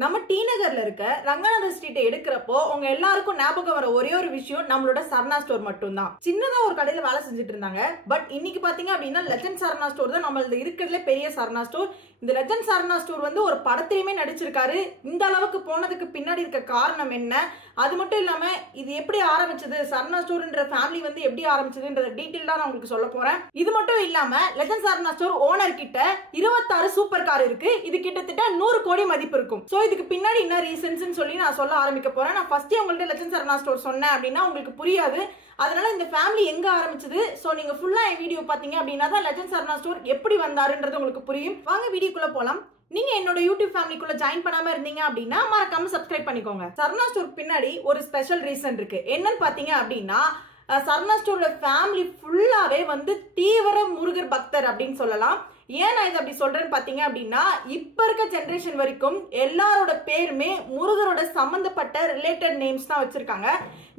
நம்ம டி நகர்ல இருக்க ரங்கநாதர் ஸ்ட்ரீட்டை எடுக்கிறப்போ உங்க எல்லாருக்கும் ஞாபகம் வர ஒரே ஒரு விஷயம் நம்மளோட சரணா ஸ்டோர் மட்டும் தான். சின்னதா ஒரு கடையில வேலை செஞ்சுட்டு இருந்தாங்க. பட் இன்னைக்கு பாத்தீங்க அப்படின்னா லெஜண்ட் சரணா ஸ்டோர் தான் நம்மளது இருக்கிறதுல பெரிய சரணா ஸ்டோர். இந்த லெஜண்ட் சரணா ஸ்டோர் வந்து ஒரு படத்திலுமே நடிச்சிருக்காரு. இந்த அளவுக்கு போனதுக்கு பின்னாடி இருக்க காரணம் என்ன, அது மட்டும் இல்லாம இது எப்படி ஆரம்பிச்சது, சரணா ஸ்டோர்ன்ற ஃபேமிலி வந்து எப்படி ஆரம்பிச்சதுன்ற டீடைல் தான் நான் உங்களுக்கு சொல்ல போறேன். இது மட்டும் இல்லாம லெஜண்ட் சரணா ஸ்டோர் ஓனர் கிட்ட 26 சூப்பர் கார் இருக்கு. இது கிட்டத்தட்ட 100 கோடி மதிப்பு இருக்கும். சோ இதுக்கு பின்னாடி என்ன ரீசன்ஸ் சொல்லி நான் சொல்ல ஆரம்பிக்க போறேன். நான் ஃபர்ஸ்ட் உங்கள்ட்ட லெஜண்ட் சரணா ஸ்டோர் சொன்னேன் அப்படின்னா உங்களுக்கு புரியாது. அதனால இந்த ஃபேமிலி எங்க ஆரம்பிச்சது, சோ நீங்க ஃபுல்லா என் வீடியோ பாத்தீங்க அப்படின்னா தான் லெஜண்ட் சரணா ஸ்டோர் எப்படி வந்தாருன்றது உங்களுக்கு புரியும். வாங்க வீடியோக்குள்ள போலாம். நீங்க என்னோட யூடியூப் ஃபேமிலிக்குள்ள ஜாயின் பண்ணாம இருந்தீங்க அப்படின்னா மறக்காம சப்ஸ்கிரைப் பண்ணிக்கோங்க. சரணா ஸ்டோர் பின்னாடி ஒரு ஸ்பெஷல் ரீசன் இருக்கு. என்னன்னு பாத்தீங்க அப்படின்னா சரணா ஸ்டோரோட ஃபேமிலி ஃபுல்லாவே வந்து தீவிர முருகர் பக்தர் அப்படின்னு சொல்லலாம். ஏன் நான் இதை அப்படி சொல்றேன்னு பாத்தீங்க அப்படின்னா இப்ப இருக்க ஜெனரேஷன் வரைக்கும் எல்லாரோட பேருமே முருகரோட சம்பந்தப்பட்ட ரிலேட்டட் நேம்ஸ் தான் வச்சிருக்காங்க.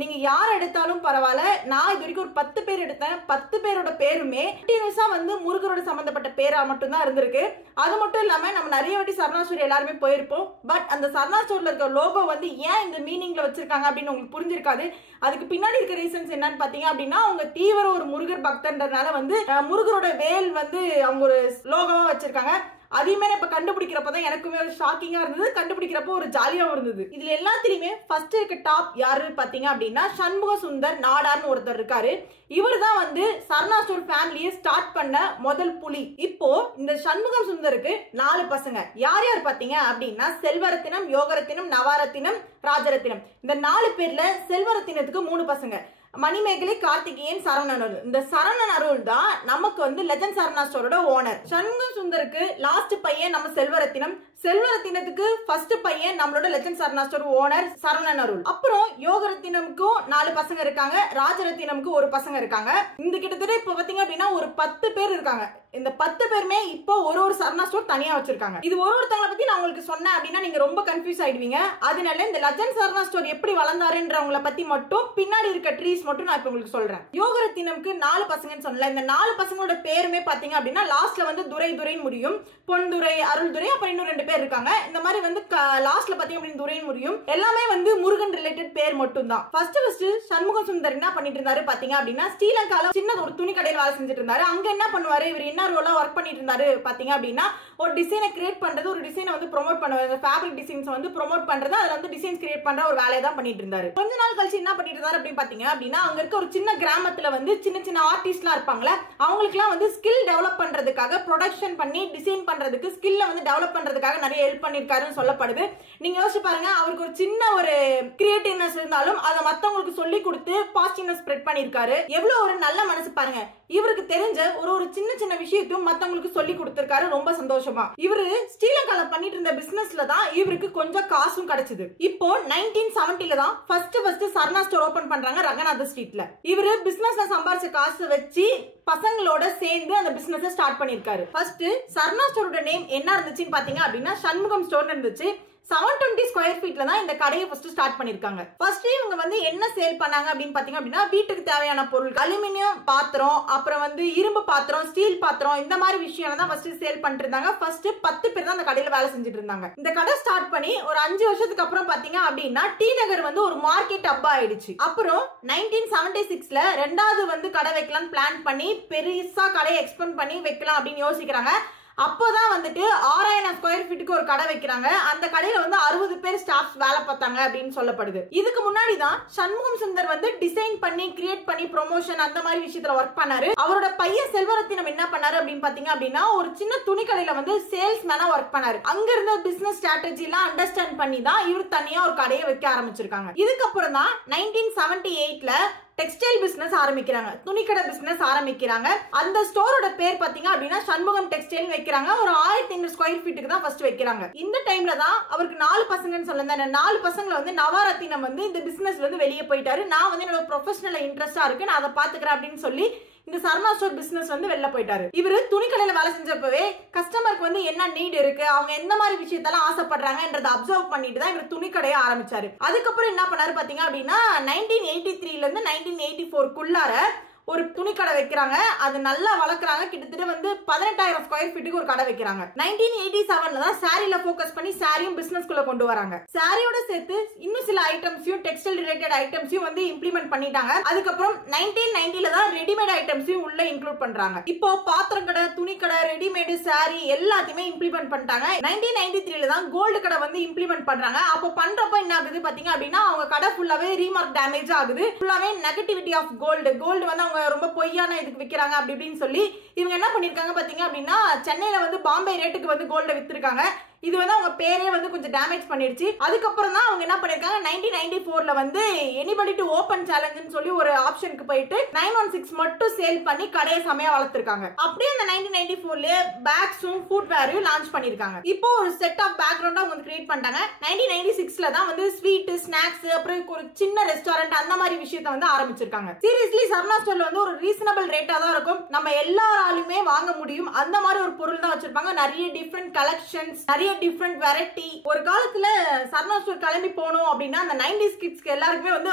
நீங்க யார் எடுத்தாலும் பரவாயில்ல, நான் இது வரைக்கும் ஒரு 10 பேர் எடுத்தேன். 10 பேரோட பேருமே கண்டினியூஸா வந்து முருகரோட சம்பந்தப்பட்ட பேரா மட்டும் தான் இருந்திருக்கு. அது மட்டும் இல்லாம நம்ம நிறைய வாட்டி சரணா ஸ்டோர் எல்லாருமே போயிருப்போம். பட் அந்த சரணா ஸ்டோர்ல இருக்க லோகோ வந்து ஏன் இந்த மீனிங்ல வச்சிருக்காங்க அப்படின்னு உங்களுக்கு புரிஞ்சிருக்காது. அதுக்கு பின்னாடி இருக்க ரீசன்ஸ் என்னன்னு பாத்தீங்க அப்படின்னா அவங்க தீவிர ஒரு முருகர் பக்தன்றதுனால வந்து முருகரோட வேல் வந்து அவங்க ஒரு லோகோவா வச்சிருக்காங்க. அதையுமே இப்ப கண்டுபிடிக்கிறப்பதான் எனக்குமே ஒரு ஷாக்கிங்கா இருந்தது, கண்டுபிடிக்கிறப்போ ஒரு ஜாலியாவும் இருந்தது. இதுல எல்லாத்திலுமே ஃபர்ஸ்ட் இருக்க டாப் யாரு பாத்தீங்க அப்படின்னா சண்முக சுந்தர் நாடார்னு ஒருத்தர் இருக்காரு. இவர் தான் வந்து சரணா ஸ்டோர் ஃபேமிலியை ஸ்டார்ட் பண்ண முதல் புலி. இப்போ இந்த சண்முகம் சுந்தருக்கு 4 பசங்க. யார் யார் பாத்தீங்க அப்படின்னா செல்வரத்தினம், யோகரத்தினம், நவாரத்தினம், ராஜரத்தினம். இந்த 4 பேர்ல செல்வரத்தினத்துக்கு 3 பசங்க, மணிமேகலை, கார்த்திகேயன், சரவணன் அருள். இந்த சரவணன் அருள் தான் நமக்கு வந்து லெஜண்ட் சரணா ஸ்டோரோட ஓனர். சண்முக சுந்தருக்கு லாஸ்ட் பையன் நம்ம செல்வரத்தினம், செல்வரத்தினத்துக்கு ஃபர்ஸ்ட் பையன் நம்மளோட லெஜண்ட் சரணா ஸ்டோர் ஓனர் சரவணன் அருள். அப்புறம் யோகரத்தினமுக்கும் 4 பசங்க இருக்காங்க, ராஜரத்தினமுக்கு 1 பசங்க இருக்காங்க. இந்த கிட்டத்தட்ட இப்ப பாத்தீங்க அப்படின்னா ஒரு 10 பேர் இருக்காங்க. இந்த 10 பேருமே இப்போ ஒரு சரணா ஸ்டோர் தனியா வச்சிருக்காங்க. இது ஒருத்தவங்களை பத்தி நான் உங்களுக்கு சொன்னேன் அப்படின்னா நீங்க ரொம்ப கன்ஃபியூஸ் ஆயிடுவீங்க. அதனால இந்த லெஜண்ட் சரணா ஸ்டோர் எப்படி வளர்ந்தாருன்றவங்களை பத்தி மட்டும் பின்னாடி இருக்க ட்ரீஸ் மட்டும் நான் இப்ப உங்களுக்கு சொல்றேன். யோகரத்தினமுக்கு 4 பசங்கன்னு சொன்னல, இந்த 4 பசங்களோட பேருமே பாத்தீங்க அப்படின்னா லாஸ்ட்ல வந்து துரைன்னு முடியும். பொன்துரை, அருள்துரை, அப்புறம் இன்னும் 2 பேர் இருக்காங்க. இந்த மாதிரி வந்து லாஸ்ட்ல பாத்தீங்க அப்படின்னு துரைன்னு முடியும். எல்லாமே வந்து முருகன் ரிலேட்டட் பேர் மட்டும் தான். ஃபர்ஸ்ட் சண்முக சுந்தர் என்ன பண்ணிட்டு இருந்தாரு பாத்தீங்க அப்படின்னா ஸ்ரீலங்கால சின்ன ஒரு துணி கடையில் வேலை செஞ்சுட்டு இருந்தாரு. அங்க என்ன பண்ணுவாரு, இவர் என்ன ரோலா ஒர்க் பண்ணிட்டு இருந்தாரு பாத்தீங்க அப்படின்னா ஒரு டிசைனை கிரியேட் பண்றது, ஒரு டிசைனை வந்து ப்ரோமோட் பண்ணுவாரு, ஃபேப்ரிக் டிசைன்ஸ் வந்து ப்ரோமோட் பண்றது, அதுல வந்து டிசைன்ஸ் கிரியேட் பண்ற ஒரு வேலையை தான் பண்ணிட்டு இருந்தாரு. கொஞ்ச நாள் கழிச்சு என்ன பண்ணிட்டு இருந்தாரு அப்படின்னு பாத்தீங்க அப்படின்னா அங்க இருக்க ஒரு சின்ன கிராமத்துல வந்து சின்ன சின்ன ஆர்டிஸ்ட்லாம் இருப்பாங்களே, அவங்களுக்கு எல்லாம் வந்து ஸ்கில் டெவலப் பண்றதுக்காக ப்ரொடக்ஷன் பண்ணி டிசைன் பண்றதுக்கு ஸ்கில்ல வந்து டெவலப் பண்றதுக்காக நிறைய ஹெல்ப் பண்ணிருக்காருன்னு சொல்லப்படுது. நீங்க யோசிச்சு பாருங்க, அவருக்கு ஒரு சின்ன ஒரு கிரியேட்டிவ்னஸ் இருந்தாலும் அதை மத்தவங்களுக்கு சொல்லி கொடுத்து பாசிட்டிவ்னஸ் ஸ்ப்ரெட் பண்ணிருக்காரு. எவ்வளவு ஒரு நல்ல மனசு பாருங்க. இவருக்கு தெரிஞ்ச ஒரு சின்ன சின்ன விஷயத்தையும் மத்தவங்களுக்கு சொல்லி கொடுத்திருக்காரு ரொம்ப சந்தோஷமா. இவரு ஸ்ரீலங்கால பண்ணிட்டு இருந்த பிசினஸ்ல தான் இவருக்கு கொஞ்சம் காசும் கிடைச்சது. இப்போ 1970ல தான் ஃபர்ஸ்ட் சரணா ஸ்டோர் ஓபன் பண்றாங்க ரங்கநாதர் ஸ்ட்ரீட்ல. இவரு பிசினஸ்ல சம்பாரிச்ச காசை வச்சு பசங்களோட சேர்ந்து அந்த பிசினஸ் ஸ்டார்ட் பண்ணிருக்காரு. ஃபர்ஸ்ட் சரணா ஸ்டோரோட நேம் என்ன இருந்துச்சுன்னு பாத்தீங்க அப்படின்னா சண்முகம் ஸ்டோர் இருந்துச்சு. 720 ஸ்கொயர் ஃபீட்ல தான் இந்த கடையை ஃபர்ஸ்ட் ஸ்டார்ட் பண்ணிருக்காங்க. ஃபர்ஸ்ட் இவங்க வந்து என்ன சேல் பண்ணாங்க அப்படின்னு பாத்தீங்க அப்படின்னா வீட்டுக்கு தேவையான பொருள், அலுமினியம் பாத்திரம், அப்புறம் வந்து இரும்பு பாத்திரம், ஸ்டீல் பாத்திரம், இந்த மாதிரி விஷயம் தான் ஃபர்ஸ்ட் சேல் பண்ணிட்டு இருந்தாங்க. ஃபர்ஸ்ட் 10 பேர் தான் அந்த கடையில வேலை செஞ்சுட்டு இருந்தாங்க. இந்த கடை ஸ்டார்ட் பண்ணி ஒரு 5 வருஷத்துக்கு அப்புறம் பாத்தீங்க அப்படின்னா டி நகர் வந்து ஒரு மார்க்கெட் ஹப்பா ஆயிடுச்சு. அப்புறம் 1976ல ரெண்டாவது வந்து கடை வைக்கலாம்னு பிளான் பண்ணி பெருசா கடையை எக்ஸ்பெண்ட் பண்ணி வைக்கலாம் அப்படின்னு யோசிக்கிறாங்க. அப்போதான் வந்துட்டு 6000 ஸ்கொயர் ஃபீட்டுக்கு ஒரு கடை வைக்கிறாங்க. அந்த கடையில வந்து 60 பேர் ஸ்டாஃப்ஸ் வேலை பார்த்தாங்க அப்படின்னு சொல்லப்படுது. இதுக்கு முன்னாடி தான் சண்முகம் சுந்தர் வந்து டிசைன் பண்ணி கிரியேட் பண்ணி ப்ரொமோஷன் அந்த மாதிரி விஷயத்துல ஒர்க் பண்ணாரு. அவரோட பையன் செல்வரத்தினம் என்ன பண்ணாரு அப்படின்னு பாத்தீங்க அப்படின்னா ஒரு சின்ன துணி கடையில வந்து சேல்ஸ் மேனா ஒர்க் பண்ணாரு. அங்க இருந்த பிசினஸ் ஸ்ட்ராட்டஜி எல்லாம் அண்டர்ஸ்டாண்ட் பண்ணி தான் இவர் தனியா ஒரு கடையை வைக்க ஆரம்பிச்சிருக்காங்க. இதுக்கப்புறம் தான் 1978ல டெக்ஸ்டைல் பிசினஸ் ஆரம்பிக்கிறாங்க, துணிக்கடை பிசினஸ் ஆரம்பிக்கிறாங்க. அந்த ஸ்டோரோட பேர் பாத்தீங்க அப்படின்னா சண்முகம் டெக்ஸ்டைல் வைக்கிறாங்க. ஒரு 1500 ஸ்கொயர் ஃபீட்டுக்கு தான் ஃபர்ஸ்ட் வைக்கிறாங்க. இந்த டைம்ல தான் அவருக்கு 4 பசங்கன்னு சொல்லிருந்தேன். 4 பசங்களை வந்து நவரத்தினம் வந்து இந்த பிசினஸ்ல இருந்து வெளியே போயிட்டாரு. நான் வந்து என்னோட ப்ரொஃபஷனல் இன்ட்ரெஸ்டா இருக்கு, நான் அதை பாத்துக்கிறேன் அப்படின்னு சொல்லி இந்த சரணா ஸ்டோர் பிசினஸ் வந்து வெளில போயிட்டாரு. இவரு துணிக்கடையில வேலை செஞ்சப்பவே கஸ்டமருக்கு வந்து என்ன நீட் இருக்கு, அவங்க எந்த மாதிரி விஷயத்தெல்லாம் ஆசைப்படுறாங்கன்றதை அப்சர்வ் பண்ணிட்டு தான் இவர் துணிக்கடையை ஆரம்பிச்சாரு. அதுக்கப்புறம் என்ன பண்ணாரு பாத்தீங்க அப்படின்னா 1983ல இருந்து 1984க்குள்ளார ஒரு துணி கடை வைக்கிறாங்க, அது நல்லா வளர்க்குறாங்க. கிட்டத்தட்ட வந்து 18,000 ஸ்கொயர் ஃபீட்டுக்கு ஒரு கடை வைக்கிறாங்க. 1987ல தான் சாரியில ஃபோக்கஸ் பண்ணி சாரியும் பிசினஸ்க்குள்ள கொண்டு வராங்க. சாரியோட சேர்த்து இன்னும் சில ஐட்டம்ஸையும் டெக்ஸ்டைல் ரிலேட்டட் ஐட்டம்ஸையும் வந்து இம்ப்ளிமெண்ட் பண்ணிட்டாங்க. அதுக்கப்புறம் 1990ல தான் ரெடிமேட் ஐட்டம்ஸையும் உள்ள இன்க்ளூட் பண்றாங்க. இப்போ பாத்திரம் கடை, துணி கடை, ரெடிமேட், சாரி எல்லாத்தையுமே இம்ப்ளிமெண்ட் பண்ணிட்டாங்க. 1993ல தான் கோல்டு கடை வந்து இம்ப்ளிமெண்ட் பண்றாங்க. அப்போ பண்றப்ப என்ன ஆகுது பாத்தீங்க அப்படின்னா அவங்க கடை ஃபுல்லாவே ரீமார்க் டேமேஜ் ஆகுது. ஃபுல்லாவே நெகட்டிவிட்டி ஆஃப் கோல்டு வந்து அவங்க ரொம்ப பொய்யான இதுக்கு விக்கிறாங்க அப்படி இப்படின்னு சொல்லி இவங்க என்ன பண்ணிருக்காங்க பாத்தீங்க அப்படின்னா சென்னையில வந்து பாம்பே ரேட்டுக்கு வந்து கோல்ட வித்திருக்காங்க. இது வந்து அவங்க பேரே வந்து கொஞ்சம் டேமேஜ் பண்ணிடுச்சு. அதுக்கப்புறம் தான் அவங்க என்ன பண்ணிருக்காங்க 1994ல வந்து எனிபடி டு ஓபன் சேலஞ்சுன்னு சொல்லி ஒரு ஆப்ஷனுக்கு போயிட்டு 916 மட்டும் சேல் பண்ணி கடையை செமையா வளர்த்திருக்காங்க. அப்படியே அந்த 1994ல பேக்ஸும் ஃபுட்வேரையும் லான்ச் பண்ணிருக்காங்க. இப்போ ஒரு செட் ஆஃப் பேக்ரவுண்டா அவங்க கிரியேட் பண்ணிட்டாங்க. 1996ல தான் வந்து ஸ்வீட், ஸ்நாக்ஸ், அப்புறம் ஒரு சின்ன ரெஸ்டாரண்ட் அந்த மாதிரி விஷயத்தை வந்து ஆரம்பிச்சிருக்காங்க. சீரியஸ்லி சரவணா ஸ்டோர்ல வந்து ஒரு ரீசனபிள் ரேட்டா தான் இருக்கும். நம்ம எல்லாராலுமே வாங்க முடியும் அந்த மாதிரி ஒரு பொருள் தான் வச்சிருப்பாங்க. நிறைய டிஃபரெண்ட் கலெக்ஷன்ஸ், நிறைய டிஃபரெண்ட் வெரைட்டி. ஒரு காலத்துல சரவணா ஸ்டோர் கிளம்பி போனோம் அப்படின்னா அந்த 90s கிட்ஸ்க்கு எல்லாருக்குமே வந்து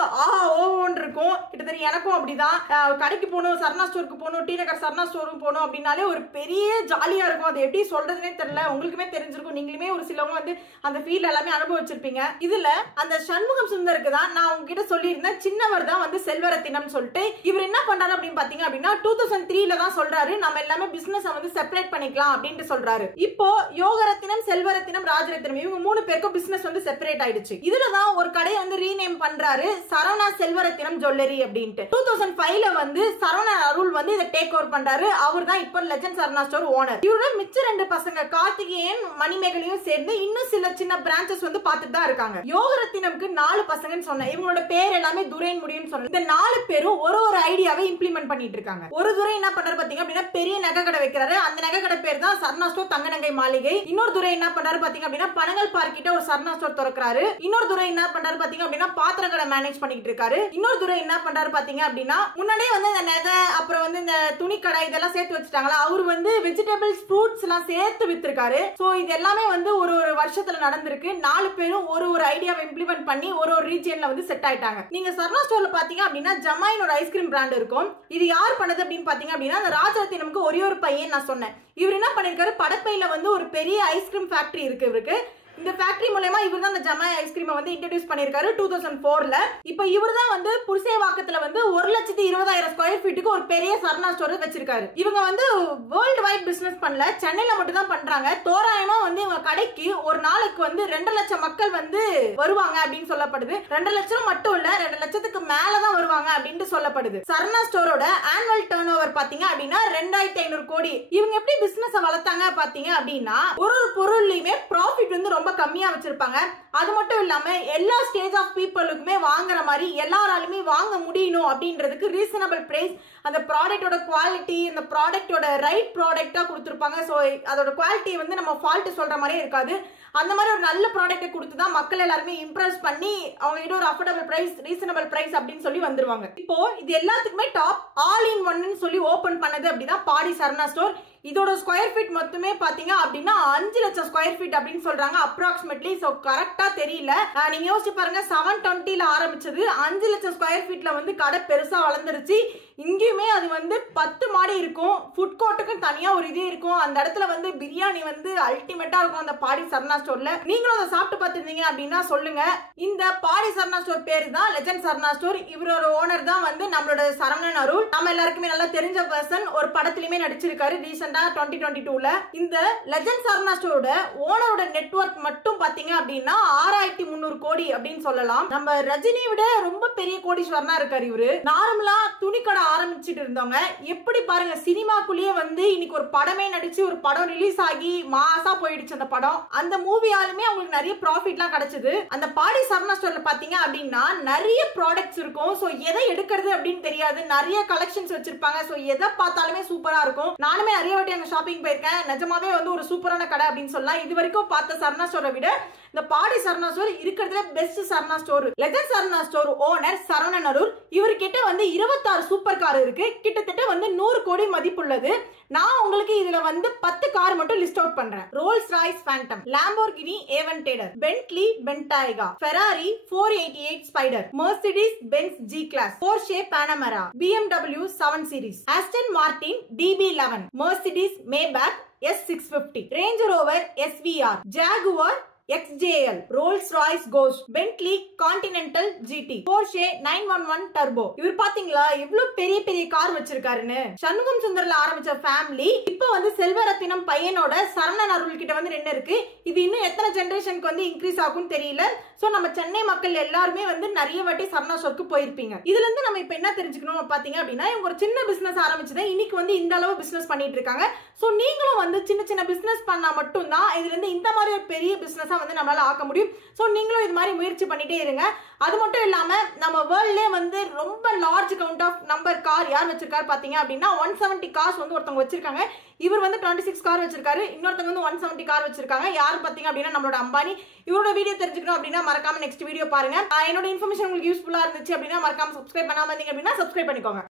ஓன்னு இருக்கும். கிட்டத்தட்ட எனக்கும் அப்படிதான். கடைக்கு போகணும், சரவணா ஸ்டோருக்கு போகணும், டி நகர் சரவணா ஸ்டோருக்கு போகணும் அப்படின்னாலே ஒரு பெரிய ஜாலியா இருக்கும். அது எப்படி சொல்றதுனே தெரியல. உங்களுக்குமே தெரிஞ்சிருக்கும். நீங்களுமே ஒரு சிலவங்க வந்து அந்த ஃபீல் எல்லாமே அனுபவிச்சிருப்பீங்க. இதுல அந்த சண்முகம் சுந்தருக்கு தான் நான் உங்ககிட்ட சொல்லியிருந்தேன், சின்னவர் தான் வந்து செல்வரத்தினம் சொல்லிட்டு. இவர் என்ன பண்றாரு அப்படின்னு பாத்தீங்க அப்படின்னா 2003ல தான் சொல்றாரு நம்ம எல்லாமே பிசினஸ் வந்து செப்பரேட் பண்ணிக்கலாம் அப்படின்னு சொல்றாரு. இப்போ யோகரத்தினம், செல்வரத்தினம், ராஜரத்தினம் இவங்க 3 பேருக்கும் பிசினஸ் வந்து செப்பரேட் ஆயிடுச்சு. இதுலதான் ஒரு கடையை வந்து ரீநேம் பண்றாரு சரவணா செல்வரத்தினம் ஜுவல்லரி அப்படின்ட்டு. 2005ல வந்து சரவணா அருள் வந்து இதை டேக் ஓவர் பண்றாரு. அவர் தான் இப்போ லெஜண்ட் சரவணா ஸ்டோர் ஓனர். இவரோட மிச்ச 2 பசங்க கார்த்திகேயன், மணிமேகலையும் சேர்ந்து இன்னும் சில சின்ன பிரான்ச்சஸ் வந்து பார்த்துட்டு தான் இருக்காங்க. யோகரத்தினம்க்கு 4 பசங்கன்னு சொன்னேன். இவங்களோட பேர் எல்லாமே துரைன் முடியும்னு சொன்னேன். இந்த 4 பேரும் ஒரு ஐடியாவை இம்ப்ளிமெண்ட் பண்ணிட்டு இருக்காங்க. ஒரு துரை என்ன பண்றாரு பாத்தீங்க அப்படின்னா பெரிய நகை கடை வைக்கிறாரு. அந்த நகை கடை பேர் தான் சரவணா ஸ்டோர் தங்க நகை மாளிகை. இன்னொரு துரை என்ன பண்றாரு பாத்தீங்க அப்படின்னா பனங்கல் பார்க் கிட்ட ஒரு சரவணா ஸ்டோர் திறக்கிறாரு. இன்னொரு துரை என்ன பண்றாரு பாத்தீங்க அப்படின்னா பாத்திர கடை மேனேஜ் பண்ணிட்டு இருக்காரு. இன்னொரு துரை என்ன பண்றாரு பாத்தீங்க அப்படின்னா முன்னாடியே வந்து இந்த நகை, அப்புறம் வந்து இந்த துணி கடை இதெல்லாம் சேர்த்து வச்சுட்டாங்களா, அவர் வந்து வெஜிடபிள்ஸ், ஃப்ரூட்ஸ் எல்லாம் சேர்த்து வித்திருக்காரு. சோ இது எல்லாமே வந்து ஒரு வருஷத்துல நடந்திருக்கு. 4 பேரும் ஒரு ஐடியாவை இம்ப்ளிமெண்ட் பண்ணி ஒரு ரீஜியன்ல வந்து செட் ஆயிட்டாங்க. நீங்க சரவணா ஸ்டோர்ல பாத்தீங்க அப்படின்னா ஜமாயின் ஒரு ஐஸ்கிரீம் பிராண்ட் இருக்கும். இது யார் பண்ணது அப்படின்னு பாத்தீங்க அப்படின்னா அந்த ராஜரத்தினமுக்கு ஒரே ஒரு பையன் நான் சொன்னேன். இவர் என்ன பண்ணிருக்காரு, படப்பையில வந்து ஒரு பெரிய ஐஸ்கிரீம் ஃபேக்டரி இருக்கு இவருக்கு. இந்த ஃபேக்டரி மூலமா இவர் தான் அந்த ஜமாய் ஐஸ்கிரீமை வந்து இன்ட்ரோடியூஸ் பண்ணிருக்காரு 2004ல. இப்போ இவர் தான் வந்து புருஷேவாக்கத்துல வந்து 1,20,000 ஸ்கொயர் ஃபீட்டுக்கு ஒரு பெரிய சரவணா ஸ்டோர் வச்சிருக்காரு. இவங்க வந்து வேர்ல்டு வைட் பிசினஸ் பண்ணல, சென்னையில மட்டும் தான் பண்றாங்க. தோராயமா வந்து இவங்க கடைக்கு ஒரு நாளைக்கு வந்து 2 லட்சம் மக்கள் வந்து வருவாங்க அப்படின்னு சொல்லப்படுது. 2 லட்சம் மட்டும் இல்ல, 2 லட்சத்துக்கு மேலதான் வருவாங்க அப்படின்னு சொல்லப்படுது. சரவணா ஸ்டோரோட ஆனுவல் டர்ன் ஓவர் பாத்தீங்க அப்படின்னா 2,500 கோடி. இவங்க எப்படி பிசினஸ் வளர்த்தாங்க பாத்தீங்க அப்படின்னா ஒரு பொருள்லயுமே ப்ராஃபிட் வந்து ரொம்ப கம்மியா வச்சிருப்பாங்க. அது மட்டும் இல்லாம எல்லா ஸ்டேஜ் ஆஃப் பீப்புளுக்குமே வாங்குற மாதிரி எல்லாராலுமே வாங்க முடியணும் அப்படின்றதுக்கு ரீசனபிள் பிரைஸ், அந்த ப்ராடக்ட்டோட குவாலிட்டி, அந்த ப்ராடக்ட்டோட ரைட் ப்ராடக்ட்டா கொடுத்துருப்பாங்க. ஸோ அதோட குவாலிட்டி வந்து நம்ம ஃபால்ட் சொல்ற மாதிரியே இருக்காது. அந்த மாதிரி ஒரு நல்ல ப்ராடக்ட்டை கொடுத்து தான் மக்கள் எல்லாருமே இம்ப்ரெஸ் பண்ணி அவங்க கிட்ட ஒரு அஃபோர்டபிள் பிரைஸ், ரீசனபிள் பிரைஸ் அப்படின்னு சொல்லி வந்துருவாங்க. இப்போ இது எல்லாத்துக்குமே டாப் ஆல் இன் ஒன்னு சொல்லி ஓபன் பண்ணது அப்படின்னா பாடி சரவணா ஸ்டோர். இதோட ஸ்கொயர் ஃபீட் மொத்தமே பாத்தீங்க அப்படின்னா 5 லட்சம் ஸ்கொயர் ஃபீட் அப்படின்னு சொல்றாங்க அப்ராக்சிமேட்லி. சோ கரெக்டா தெரியல. நீங்க யோசிச்சு பாருங்க, 720ல ஆரம்பிச்சது 5 லட்சம் ஸ்கொயர் ஃபீட்ல வந்து கடை பெருசா வளர்ந்துருச்சு. இங்கேயுமே அது வந்து 10 மாடி இருக்கும். ஃபுட் கோர்ட்டுக்கு தனியா ஒரு இதே இருக்கும். அந்த இடத்துல வந்து பிரியாணி வந்து அல்டிமேட்டா இருக்கும் அந்த பாடி சரவணா ஸ்டோர்ல. நீங்களும் அதை சாப்பிட்டு பார்த்துருந்தீங்க அப்படின்னா சொல்லுங்க. இந்த பாடி சரவணா ஸ்டோர் பேரு தான் லெஜண்ட் சரவணா ஸ்டோர். இவரோட ஓனர் தான் வந்து நம்மளோட சரவணன் அருள். நம்ம எல்லாருக்குமே நல்லா தெரிஞ்ச பர்சன். ஒரு படத்திலுமே நடிச்சிருக்காரு ரீசெண்டா 2022ல. இந்த லெஜண்ட் சரவணா ஸ்டோரோட ஓனரோட நெட்வொர்க் மட்டும் பாத்தீங்க அப்படின்னா 6,300 கோடி அப்படின்னு சொல்லலாம். நம்ம ரஜினியை விட ரொம்ப பெரிய கோடீஸ்வரனா இருக்காரு இவரு. நார்மலா துணி கடை ஆரம்பிச்சிட்டு இருந்தவங்க எப்படி பாருங்க சினிமாக்குள்ளேயே வந்து இன்னைக்கு ஒரு படமே நடிச்சு ஒரு படம் ரிலீஸ் ஆகி மாசா போயிடுச்சு அந்த படம். அந்த மூவியாலுமே அவங்களுக்கு நிறைய ப்ராஃபிட்லாம் கிடைச்சது. அந்த பாடி சரவணா ஸ்டோர்ல பாத்தீங்க அப்படின்னா நிறைய ப்ராடக்ட்ஸ் இருக்கும். சோ எதை எடுக்கிறது அப்படின்னு தெரியாது. நிறைய கலெக்ஷன்ஸ் வச்சிருப்பாங்க. சோ எதை பார்த்தாலுமே சூப்பரா இருக்கும். நானுமே நிறைய வாட்டி அங்க ஷாப்பிங் போயிருக்கேன். நிஜமாவே வந்து ஒரு சூப்பரான கடை அப்படின்னு சொல்லலாம். இது வரைக்கும் பார்த்த சரவணா ஸ்டோரை விட இந்த பாடி சரவணா ஸ்டோர் இருக்கிறதுல best Saravana store. Legend Saravana store owner Saravanan Arul. இவர்கிட்ட வந்து 26 சூப்பர் கார் இருக்கு. கிட்டத்தட்ட வந்து 100 கோடி மதிப்புள்ளது. நான் உங்களுக்கு இதுல வந்து 10 கார் மட்டும் லிஸ்ட் அவுட் பண்றேன். Rolls Royce Phantom, Lamborghini Aventador, Bentley Bentayga, Ferrari 488 Spider, Mercedes Benz G class, Porsche Panamera, BMW 7 series, Aston Martin DB11, Mercedes Maybach S650, Range Rover SVR, Jaguar XJL, Rolls Royce Ghost, Bentley Continental GT, Porsche 911 turbo. இவர் பாத்தீங்களா இவ்வளவு பெரிய பெரிய car வச்சிருக்காருன்னு. Shanmugam சுந்தர்ல ஆரம்பிச்ச family இப்ப வந்து செல்வரத்தினம் பையனோட சரவணன் அருள் கிட்ட வந்து நின்னு இருக்கு. இது இன்னும் எத்தனை ஜெனரேஷனுக்கு வந்து இன்க்ரீஸ் ஆகும்னு தெரியல. சோ நம்ம சென்னை மக்கள் எல்லாருமே வந்து நிறைய வாட்டி சரவணா ஸ்டோருக்கு போயிருப்பீங்க. இதுல இருந்து நம்ம இப்ப என்ன தெரிஞ்சுக்கணும் பாத்தீங்க அப்படின்னா, இவங்க ஒரு சின்ன பிசினஸ் ஆரம்பிச்சது இன்னைக்கு வந்து இந்த அளவு பிசினஸ் பண்ணிட்டு இருக்காங்க. சோ நீங்களும் வந்து சின்ன சின்ன பிசினஸ் பண்ணா மட்டும் தான் இதுல இருந்து இந்த மாதிரி ஒரு பெரிய பிசினஸா வந்து நம்மளால ஆக்க முடியும். சோ நீங்களும் இது மாதிரி முயற்சி பண்ணிட்டே இருங்க. அது மட்டும் இல்லாம நம்ம வேர்ல்ட்லயே வந்து ரொம்ப large count of number car யார் வச்சிருக்காரு பாத்தீங்க அப்படின்னா 170 கார்ஸ் வந்து ஒருத்தவங்க வச்சிருக்காங்க. இவர் வந்து 26 கார் வச்சிருக்காரு. இன்னொருத்தவங்க வந்து 170 கார் வச்சிருக்காங்க. யாரு பாத்தீங்க அப்படின்னா நம்மளோட அம்பானி. இவரோட வீடியோ தெரிஞ்சுக்கணும் அப்படின்னா மறக்காம நெக்ஸ்ட் வீடியோ பாருங்க. என்னோட இன்ஃபர்மேஷன் உங்களுக்கு யூஸ்ஃபுல்லா இருந்துச்சு அப்படின்னா மறக்காம சப்ஸ்கிரைப் பண்ணாம இருந்தீங்க அப்படின்னா சப்ஸ்கிரைப் பண்ணிக்கோங்க.